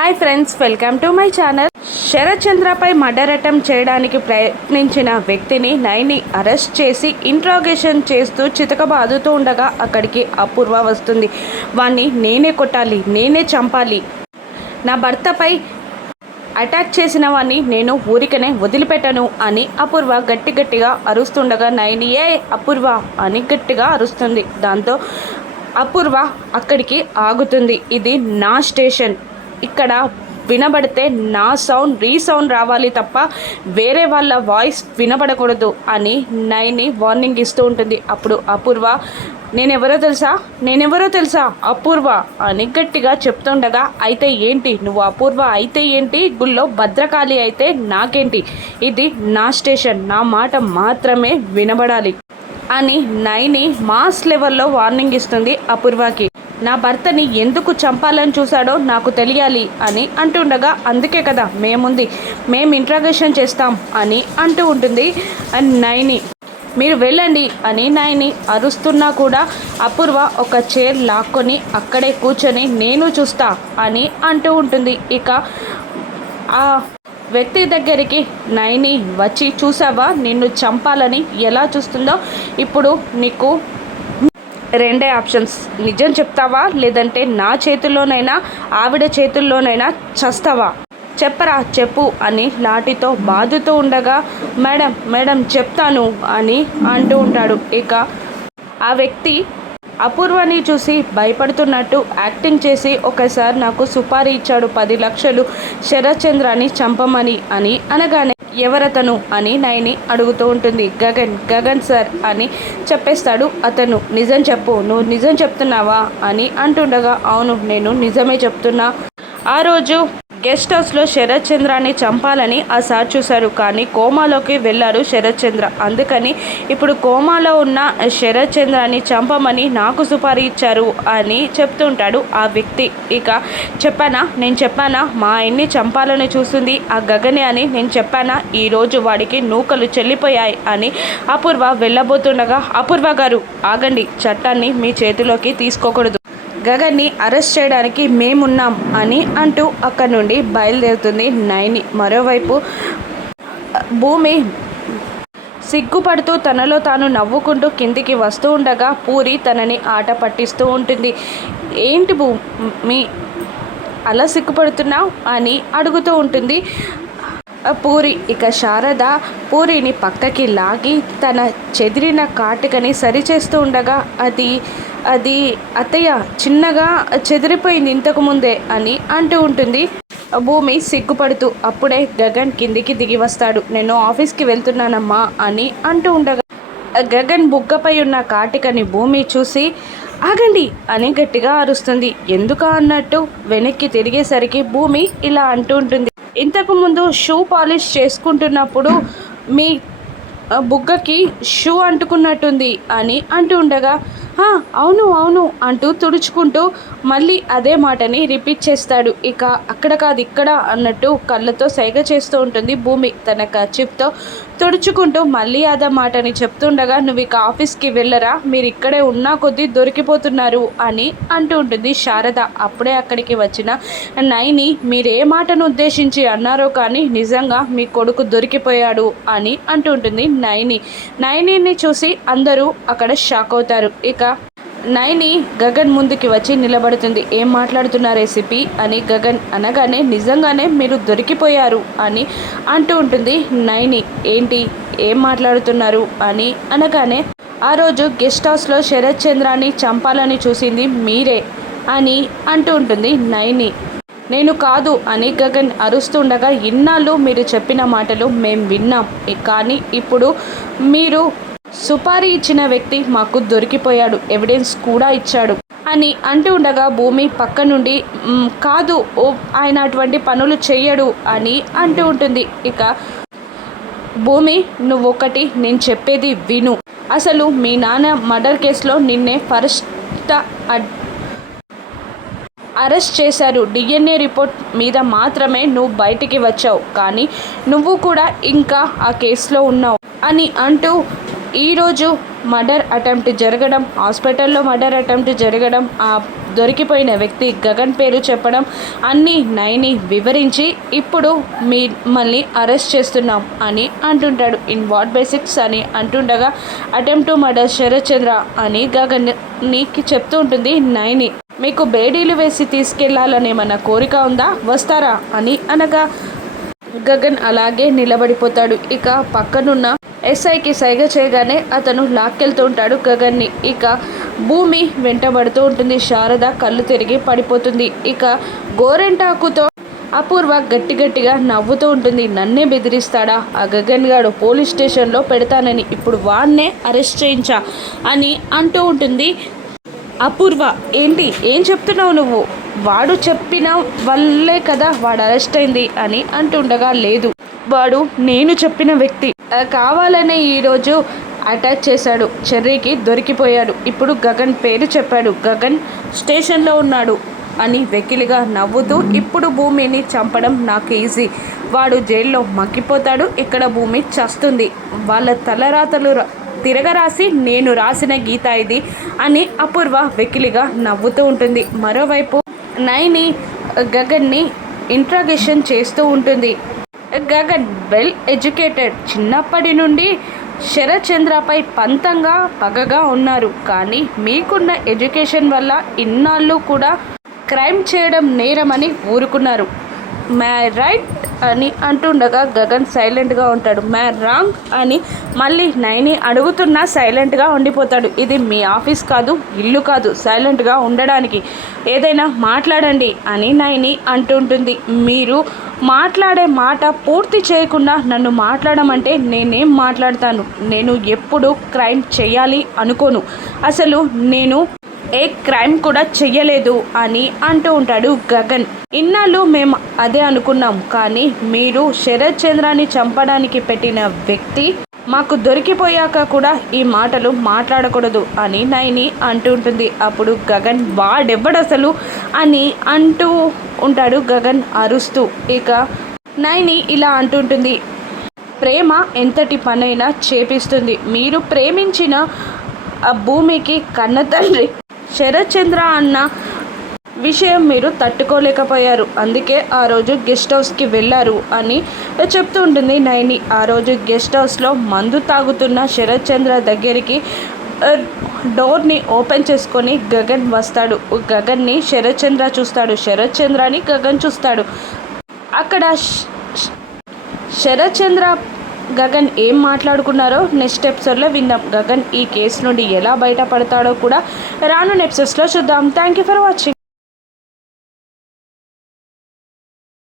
Hi friends, welcome to my channel. Sharath చంద్రపై murder attempt చేయడానికి ప్రయత్నించిన వ్యక్తిని నైని అరెస్ట్ చేసి ఇంట్రాగేషన్ చేస్తూ చితకబాదుతూ ఉండగా అక్కడికి అపూర్వ వస్తుంది. వాణ్ణి నేనే కొట్టాలి, నేనే చంపాలి, నా భర్తపై అటాక్ చేసిన వాడిని నేను ఊరికనే వదిలిపెట్టను అని అపూర్వ గట్టిగా అరుస్తుండగా నైని ఏ అపూర్వ అని గట్టిగా అరుస్తుంది. దాంతో అపూర్వ అక్కడికి ఆగుతుంది. ఇది నా స్టేషన్, ఇక్కడ వినబడితే నా సౌండ్ రీసౌండ్ రావాలి తప్ప వేరే వాళ్ళ వాయిస్ వినబడకూడదు అని నైని వార్నింగ్ ఇస్తూ ఉంటుంది. అప్పుడు అపూర్వ నేనెవరో తెలుసా అపూర్వ అని గట్టిగా చెప్తుండగా అయితే ఏంటి, నువ్వు అపూర్వ అయితే ఏంటి, గుళ్ళో భద్రకాళి అయితే నాకేంటి, ఇది నా స్టేషన్, నా మాట మాత్రమే వినబడాలి అని నైని మాస్ లెవెల్లో వార్నింగ్ ఇస్తుంది అపూర్వకి. నా భర్తని ఎందుకు చంపాలని చూశాడో నాకు తెలియాలి అని అంటుండగా అందుకే కదా మేము ఇంట్రాగేషన్ చేస్తాం అని అంటూ ఉంటుంది నైని. మీరు వెళ్ళండి అని నైని అరుస్తున్నా కూడా అపూర్వ ఒక చైర్ లాక్కొని అక్కడే కూర్చొని నేను చూస్తా అని అంటూ ఉంటుంది. ఇక ఆ వ్యక్తి దగ్గరికి నైని వచ్చి చూసావా నిన్ను చంపాలని ఎలా చూస్తుందో, ఇప్పుడు నీకు రెండే ఆప్షన్స్, నిజం చెప్తావా లేదంటే నా చేతుల్లోనైనా ఆవిడ చేతుల్లోనైనా చస్తావా, చెప్పరా చెప్పు అని లాఠీతో బాదుతూ ఉండగా మేడం చెప్తాను అని అంటూ ఉంటాడు. ఇక ఆ వ్యక్తి అపూర్వని చూసి భయపడుతున్నట్టు యాక్టింగ్ చేసి ఒకసారి నాకు సుపారీ ఇచ్చాడు 10 లక్షలు శరత్ చంద్రాని చంపమని అని అనగానే ఎవరతను అని నైని అడుగుతూ ఉంటుంది. గగన్ సార్ అని చెప్పేస్తాడు అతను. నిజం చెప్పు, నువ్వు నిజం చెప్తున్నావా అని అంటుండగా అవును నేను నిజమే చెప్తున్నా, ఆ రోజు గెస్ట్ హౌస్లో శరత్ చంద్రాన్ని చంపాలని ఆ సార్ చూశారు, కానీ కోమాలోకి వెళ్ళారు శరత్ చంద్ర, అందుకని ఇప్పుడు కోమాలో ఉన్న శరత్ చంద్రాన్ని చంపమని నాకు సుపారీ ఇచ్చారు అని చెప్తుంటాడు ఆ వ్యక్తి. ఇక నేను చెప్పానా మా ఆయన్ని చంపాలని చూస్తుంది ఆ గగనే అని నేను చెప్పానా, ఈరోజు వాడికి నూకలు చెల్లిపోయాయి అని అపూర్వ వెళ్ళబోతుండగా అపూర్వ గారు ఆగండి, చట్టాన్ని మీ చేతిలోకి తీసుకోకూడదు, గగన్ని అరెస్ట్ చేయడానికి మేమున్నాం అని అంటూ అక్కడి నుండి బయలుదేరుతుంది నైని. మరోవైపు భూమి సిగ్గుపడుతూ తనలో తాను నవ్వుకుంటూ కిందికి వస్తూ ఉండగా పూరి తనని ఆట పట్టిస్తూ ఉంటుంది. ఏంటి భూమి అలా సిగ్గుపడుతున్నావు అని అడుగుతూ ఉంటుంది పూరి. ఇక శారద పూరిని పక్కకి లాగి తన చెదిరిన కాటుకని సరిచేస్తూ ఉండగా అది అత్తయ్య చిన్నగా చెదిరిపోయింది ఇంతకుముందే అని అంటూ ఉంటుంది భూమి సిగ్గుపడుతూ. అప్పుడే గగన్ కిందికి దిగి వస్తాడు. నేను ఆఫీస్కి వెళ్తున్నానమ్మా అని అంటూ ఉండగా గగన్ బుగ్గపై ఉన్న కాటికని భూమి చూసి ఆగండి అని గట్టిగా అరుస్తుంది. ఎందుకా అన్నట్టు వెనక్కి తిరిగేసరికి భూమి ఇలా అంటూ ఉంటుంది, ఇంతకుముందు షూ పాలిష్ చేసుకుంటున్నప్పుడు మీ బుగ్గకి షూ అంటుకున్నట్టుంది అని అంటూ ఉండగా అవును అంటూ తుడుచుకుంటూ మళ్ళీ అదే మాటని రిపీట్ చేస్తాడు. ఇక అక్కడ కాదు ఇక్కడ అన్నట్టు కళ్ళతో సైగ చేస్తూ ఉంటుంది భూమి తన కర్చీఫ్తో తుడుచుకుంటూ మళ్ళీ అదే మాటని చెప్తుండగా నువ్వు ఇక ఆఫీస్కి వెళ్ళరా, మీరు ఇక్కడే ఉన్నా కొద్దీ దొరికిపోతున్నారు అని అంటూ ఉంటుంది శారద. అప్పుడే అక్కడికి వచ్చిన నైని మీరే మాటను ఉద్దేశించి అన్నారో కానీ నిజంగా మీ కొడుకు దొరికిపోయాడు అని అంటూ ఉంటుంది నైనిని చూసి అందరూ అక్కడ షాక్ అవుతారు. ఇక నైని గగన్ ముందుకి వచ్చి నిలబడుతుంది. ఏం మాట్లాడుతున్నారు ఏసీపీ అని గగన్ అనగానే నిజంగానే మీరు దొరికిపోయారు అని అంటూ ఉంటుంది నైని. ఏంటి ఏం మాట్లాడుతున్నారు అని అనగానే ఆ రోజు గెస్ట్ హౌస్లో శరత్ చంద్రాన్ని చంపాలని చూసింది మీరే అని అంటూ ఉంటుంది నైని. నేను కాదు అని గగన్ అరుస్తుండగా ఇన్నాళ్ళు మీరు చెప్పిన మాటలు మేము విన్నాం, కానీ ఇప్పుడు మీరు సుపారీ ఇచ్చిన వ్యక్తి మాకు దొరికిపోయాడు, ఎవిడెన్స్ కూడా ఇచ్చాడు అని అంటూ ఉండగా భూమి పక్క నుండి కాదు ఆయన అటువంటి పనులు చెయ్యడు అని అంటూ ఉంటుంది. ఇక భూమి నువ్వొకటి నేను చెప్పేది విను, అసలు మీ నాన్న మర్డర్ కేసులో నిన్నే ఫస్ట్ అరెస్ట్ చేశారు, DNA రిపోర్ట్ మీద మాత్రమే నువ్వు బయటికి వచ్చావు, కానీ నువ్వు కూడా ఇంకా ఆ కేసులో ఉన్నావు అని అంటూ ఈరోజు మర్డర్ అటెంప్ట్ జరగడం, హాస్పిటల్లో మర్డర్ అటెంప్ట్ జరగడం, ఆ దొరికిపోయిన వ్యక్తి గగన్ పేరు చెప్పడం అన్నీ నైని వివరించి ఇప్పుడు మిమ్మల్ని అరెస్ట్ చేస్తున్నాం అని అంటుంటాడు. ఇన్ వాట్ బేసిక్స్ అని అంటుండగా అటెంప్ట్ టు మర్డర్ శరత్ చంద్ర అని గగన్కి చెప్తూ ఉంటుంది నైని. మీకు బేడీలు వేసి తీసుకెళ్లాలనే మన కోరిక ఉందా, వస్తారా అని అనగా గగన్ అలాగే నిలబడిపోతాడు. ఇక పక్కనున్న ఎస్ఐకి సైగ చేయగానే అతను లాక్కెళ్తూ ఉంటాడు గగన్ని. ఇక భూమి వెంటబడుతూ ఉంటుంది. శారద కళ్ళు తిరిగి పడిపోతుంది. ఇక గోరెంటాకుతో అపూర్వ గట్టిగా నవ్వుతూ ఉంటుంది. నన్నే బెదిరిస్తాడా ఆ గగన్ గాడు, పోలీస్ స్టేషన్లో పెడతానని, ఇప్పుడు వాడినే అరెస్ట్ చేయించా అని అంటూ ఉంటుంది అపూర్వ. ఏంటి ఏం చెప్తున్నావు నువ్వు, వాడు చెప్పిన వల్లే కదా వాడు అరెస్ట్ అయింది అని అంటుండగా లేదు, వాడు నేను చెప్పిన వ్యక్తి, కావాలనే ఈరోజు అటాక్ చేశాడు, చెర్రీకి దొరికిపోయాడు, ఇప్పుడు గగన్ పేరు చెప్పాడు, గగన్ స్టేషన్లో ఉన్నాడు అని వెకిలిగా నవ్వుతూ, ఇప్పుడు భూమిని చంపడం నాకు ఈజీ, వాడు జైల్లో మగ్గిపోతాడు, ఇక్కడ భూమి చస్తుంది, వాళ్ళ తలరాతలు తిరగరాసి నేను రాసిన గీత ఇది అని అపూర్వ వెకిలిగా నవ్వుతూ ఉంటుంది. మరోవైపు నైని గగన్ని ఇంట్రాగేషన్ చేస్తూ ఉంటుంది. గగన్ వెల్ ఎడ్యుకేటెడ్, చిన్నప్పటి నుండి శరత్ చంద్రపై పంతంగా పగగా ఉన్నారు, కానీ మీకున్న ఎడ్యుకేషన్ వల్ల ఇన్నాళ్ళు కూడా క్రైమ్ చేయడం నేరమని ఊరుకున్నారు, మ్యా రైట్ అని అంటుండగా గగన్ సైలెంట్గా ఉంటాడు. మ్యా రాంగ్ అని మళ్ళీ నైని అడుగుతున్నా సైలెంట్గా ఉండిపోతాడు. ఇది మీ ఆఫీస్ కాదు, ఇల్లు కాదు సైలెంట్గా ఉండడానికి, ఏదైనా మాట్లాడండి అని నైని అంటుంటుంది. మీరు మాట్లాడే మాట పూర్తి చేయకుండా నన్ను మాట్లాడమంటే నేనేం మాట్లాడతాను, నేను ఎప్పుడు క్రైమ్ చేయాలి అనుకోను, అసలు నేను ఏ క్రైమ్ కూడా చెయ్యలేదు అని అంటూ ఉంటాడు గగన్. ఇన్నాళ్ళు మేము అదే అనుకున్నాం, కానీ మీరు శరత్ చంద్రాని చంపడానికి పెట్టిన వ్యక్తి మాకు దొరికిపోయాక కూడా ఈ మాటలు మాట్లాడకూడదు అని నైని అంటుంటుంది. అప్పుడు గగన్ వాడెవ్వడసలు అని అంటూ ఉంటాడు గగన్ అరుస్తూ. ఇక నైని ఇలా అంటుంటుంది, ప్రేమ ఎంతటి పనైనా చేపిస్తుంది, మీరు ప్రేమించిన ఆ భూమికి కన్న తండ్రి శరత్ చంద్ర అన్న విషయం మీరు తట్టుకోలేకపోయారు, అందుకే ఆ రోజు గెస్ట్ హౌస్కి వెళ్ళారు అని చెప్తూ ఉంటుంది నైని. ఆ రోజు గెస్ట్ హౌస్లో మందు తాగుతున్న శరత్ చంద్ర దగ్గరికి డోర్ని ఓపెన్ చేసుకొని గగన్ వస్తాడు. గగన్ని శరత్ చంద్ర చూస్తాడు, శరత్ చంద్రని గగన్ చూస్తాడు. అక్కడ శరత్ చంద్ర గగన్ ఏం మాట్లాడుకున్నారో నెక్స్ట్ ఎపిసోడ్లో విందాం. గగన్ ఈ కేసు నుండి ఎలా బయటపడతాడో కూడా రాను ఎపిసోడ్స్లో చూద్దాం. Thank you for watching.